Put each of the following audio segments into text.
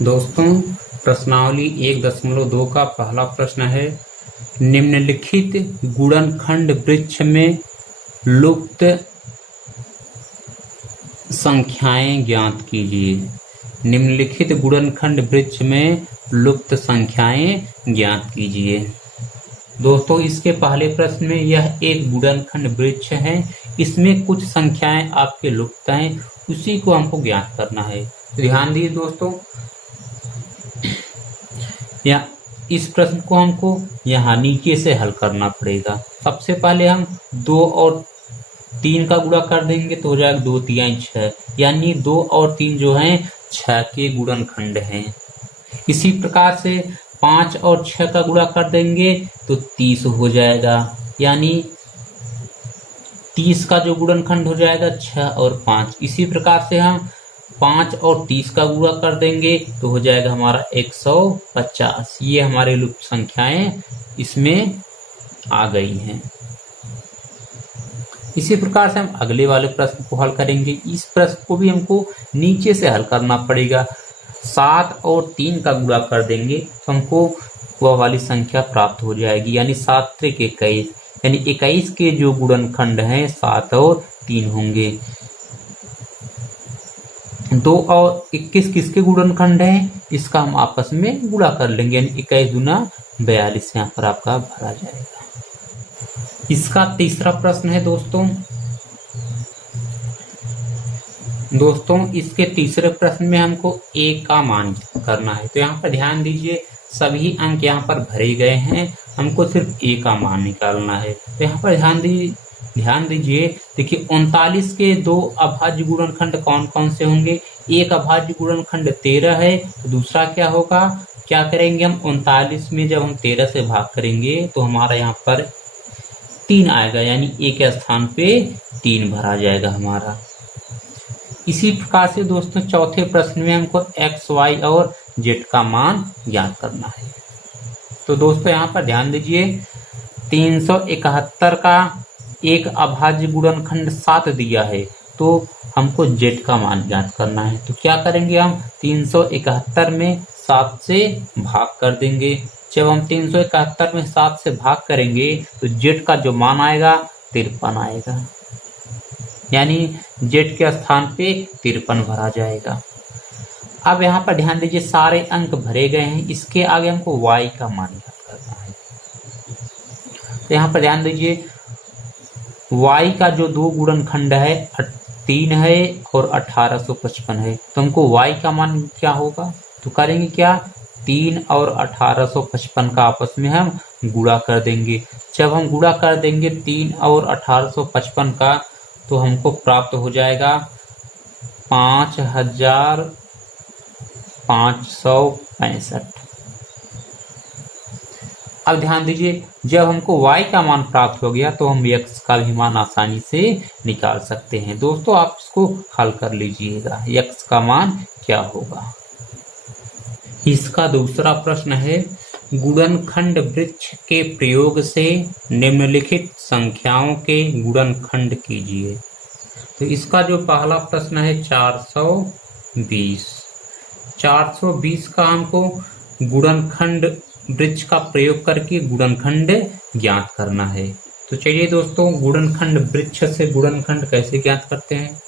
दोस्तों, प्रश्नावली 1.2 का पहला प्रश्न है, निम्नलिखित गुणनखंड वृक्ष में लुप्त संख्याएं ज्ञात कीजिए। निम्नलिखित गुणनखंड वृक्ष में लुप्त संख्याएं ज्ञात कीजिए। दोस्तों, इसके पहले प्रश्न में यह एक गुणनखंड वृक्ष है, इसमें कुछ संख्याएं आपके लुप्त हैं, उसी को हमको ज्ञात करना है। ध्यान दीजिए दोस्तों, या इस प्रश्न को हमको यहाँ नीचे से हल करना पड़ेगा। सबसे पहले हम 2 और 3 का गुणा कर देंगे तो हो जाएगा 2 3 6, यानी 2 और 3 जो हैं 6 के गुणनखंड हैं। इसी प्रकार से 5 और 6 का गुणा कर देंगे तो 30 हो जाएगा, यानी 30 का जो गुणनखंड हो जाएगा 6 और 5। इसी प्रकार से हम 5 और 30 का गुणा कर देंगे तो हो जाएगा हमारा 150। ये हमारे लुप्त संख्याएं इसमें आ गई हैं। इसी प्रकार से हम अगले वाले प्रश्न को हल करेंगे। इस प्रश्न को भी हमको नीचे से हल करना पड़ेगा। 7 और 3 का गुणा कर देंगे तो हमको वह वाली संख्या प्राप्त हो जाएगी, यानी 7 त्रिक 21, यानी 21 के जो गुणनखंड हैं 7 और 3 होंगे। 2 और 21 किसके गुणनखंड हैं, इसका हम आपस में गुणा कर लेंगे, यानी 21 दूना 42 यहाँ पर आपका भरा जाएगा। इसका तीसरा प्रश्न है दोस्तों इसके तीसरे प्रश्न में हमको a का मान करना है। तो यहाँ पर ध्यान दीजिए, सभी अंक यहाँ पर भरे गए हैं, हमको सिर्फ a का मान निकालना है। तो यहाँ पर ध्यान दीजिए, देखिए 39 के 2 अभाज्य गुणनखंड कौन कौन से होंगे। एक अभाज्य गुणनखंड 13 है, तो दूसरा क्या होगा, क्या करेंगे हम 39 में जब हम 13 से भाग करेंगे तो हमारा यहाँ पर 3 आएगा, यानी a के स्थान पे 3 भरा जाएगा हमारा। इसी प्रकार से दोस्तों चौथे प्रश्न में हमको x, y और z का मान ज्ञात करना है। तो दोस्तों यहाँ पर ध्यान दीजिए, 371 का एक अभाज्य गुणनखंड 7 दिया है, तो हमको z का मान ज्ञात करना है। तो क्या करेंगे, हम 371 में 7 से भाग कर देंगे। जब हम 371 में 7 से भाग करेंगे तो z का जो मान आएगा 53 आएगा, यानी z के स्थान पे 53 भरा जाएगा। अब यहाँ पर ध्यान दीजिए, सारे अंक भरे गए हैं, इसके आगे हमको y का मान ज्ञात करना है। तो यहाँ पर ध्यान दीजिए, y का जो 2 गुणनखंड है 3 है और 1855 है, तो हमको y का मान क्या होगा, तो करेंगे क्या, 3 और 1855 का आपस में हम गुणा कर देंगे। जब हम गुणा कर देंगे 3 और 1855 का, तो हमको प्राप्त हो जाएगा 5565। अब ध्यान दीजिए, जब हमको y का मान प्राप्त हो गया तो हम x का भी मान आसानी से निकाल सकते हैं। दोस्तों आप इसको हल कर लीजिएगा, x का मान क्या होगा। इसका दूसरा प्रश्न है, गुणनखंड वृक्ष के प्रयोग से निम्नलिखित संख्याओं के गुणनखंड कीजिए। तो इसका जो पहला प्रश्न है 420 का हमको गुणनखंड वृक्ष का प्रयोग करके गुणनखंड ज्ञात करना है। तो चलिए दोस्तों, गुणनखंड वृक्ष से गुणनखंड कैसे ज्ञात करते हैं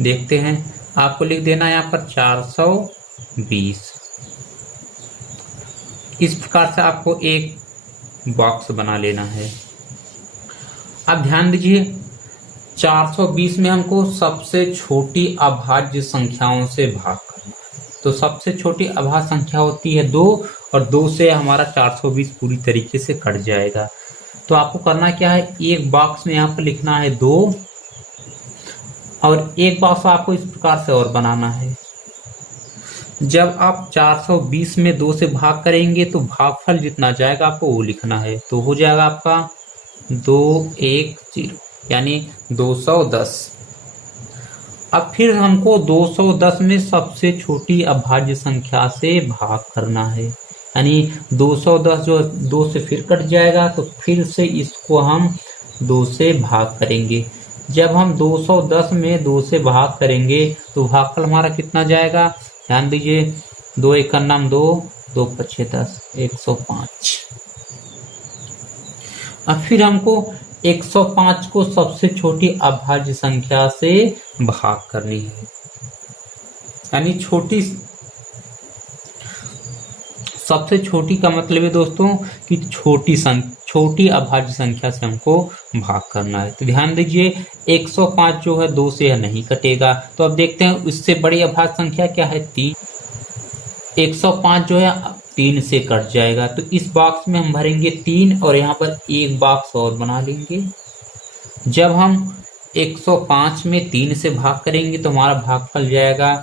देखते हैं। आपको लिख देना है यहाँ पर 420। इस प्रकार से आपको एक बॉक्स बना लेना है। अब ध्यान दीजिए, 420 में हमको सबसे छोटी अभाज्य संख्याओं से भाग करना है। तो सबसे छोटी अभाज्य संख्या होती है 2, और 2 से हमारा 420 पूरी तरीके से कट जाएगा। तो आपको करना क्या है, एक बॉक्स में यहाँ पर लिखना है 2, और एक बॉक्स आपको इस प्रकार से और बनाना है। जब आप 420 में 2 से भाग करेंगे तो भागफल जितना जाएगा आपको वो लिखना है। तो हो जाएगा आपका 210, यानी 210। अब फिर हमको 210 में सबसे छोटी अभाज्य संख्या से भाग करना है, यानी 210 जो 2 से फिर कट जाएगा, तो फिर से इसको हम 2 से भाग करेंगे। जब हम 210 में 2 से भाग करेंगे तो भागफल हमारा कितना जाएगा, ध्यान दीजिए, 2 एक का नाम 2, 2 पछे 10, 105। अब फिर हमको 105 को सबसे छोटी अभाज्य संख्या से भाग करनी है, यानी सबसे छोटी का मतलब है दोस्तों कि छोटी अभाज्य संख्या से हमको भाग करना है। तो ध्यान दीजिए 105 जो है 2 से नहीं कटेगा, तो अब देखते हैं इससे बड़ी अभाज्य संख्या क्या है 3। 105 जो है 3 से कट जाएगा, तो इस बॉक्स में हम भरेंगे 3 और यहाँ पर एक बॉक्स और बना लेंगे। जब हम 105 में 3 से भाग करेंगे तो हमारा भागफल जाएगा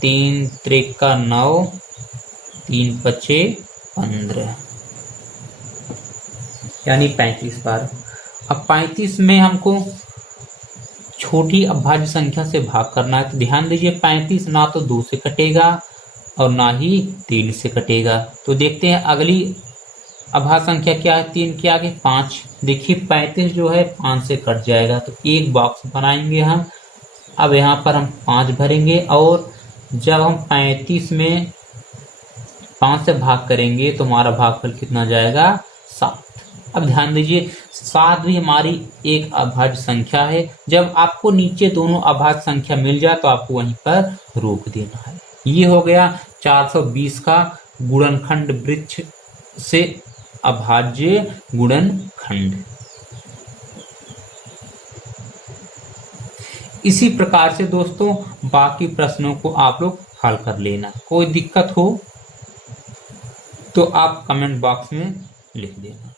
3 त्रिका 9, 3 पचे 15, यानी 35 बार। अब 35 में हमको छोटी अभाज्य संख्या से भाग करना है, तो ध्यान दीजिए 35 ना तो 2 से कटेगा और ना ही 3 से कटेगा। तो देखते हैं अगली अभाज्य संख्या क्या है 3 के आगे 5। देखिए 35 जो है 5 से कट जाएगा, तो एक बॉक्स बनाएंगे हम। अब यहाँ पर हम 5 भरेंगे और जब हम 35 में 5 से भाग करेंगे तो हमारा भागफल कितना जाएगा 7। अब ध्यान दीजिए 7 भी हमारी एक अभाज्य संख्या है। जब आपको नीचे दोनों अभाज्य संख्या मिल जाए तो आपको वहीं पर रोक देना है। ये हो गया 420 का गुणनखंड वृक्ष से अभाज्य गुणनखंड। इसी प्रकार से दोस्तों बाकी प्रश्नों को आप लोग हल कर लेना। कोई दिक्कत हो तो आप कमेंट बॉक्स में लिख देना।